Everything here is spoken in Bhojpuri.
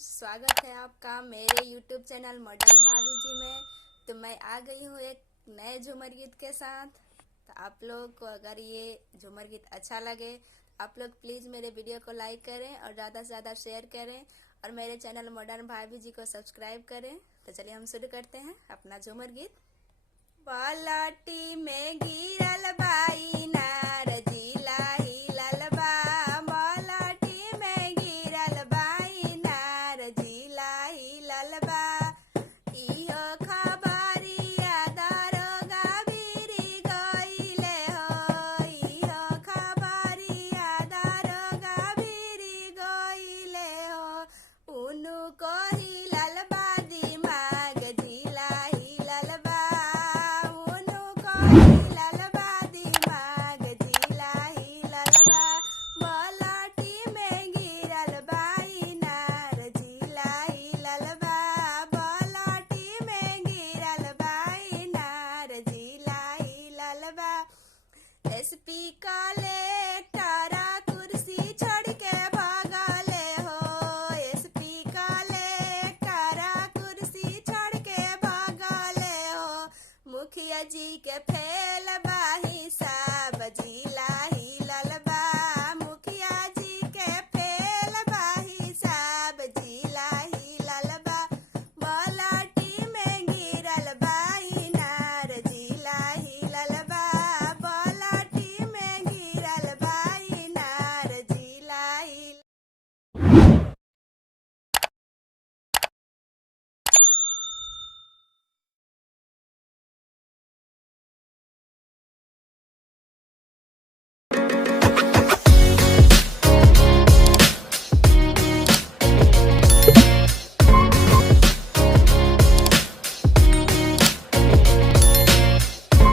स्वागत है आपका मेरे YouTube चैनल मॉडर्न भाभी जी में। तो मैं आ गई हूँ एक नए झूमर गीत के साथ। तो आप लोग को अगर ये झूमर गीत अच्छा लगे, आप लोग प्लीज़ मेरे वीडियो को लाइक करें और ज़्यादा से ज़्यादा शेयर करें और मेरे चैनल मॉडर्न भाभी जी को सब्सक्राइब करें। तो चलिए हम शुरू करते हैं अपना झूमर गीत। पलटी में गिरल बाई नार जिला हिलल बा, मलटी में गिरल बाई नार जिला हिलल बा। इहो खबरिया दरोगा भिरी गइले हो, इहो खबरिया दरोगा भिरी गइले हो। उनु को हिलल बा दिमाग जिला हिलल बा, हिलल बा दिमाग जिला हिलल बा। मलटी में गिरल बाई नार जिला हिलल बा, मलटी में गिरल बाई नार जिला हिलल बा। एसपी कलेक्टर कुर्सी छोड़ के भागले हो, एसपी कलेक्टर कुर्सी छोड़ के भागले हो। मुखिया जी के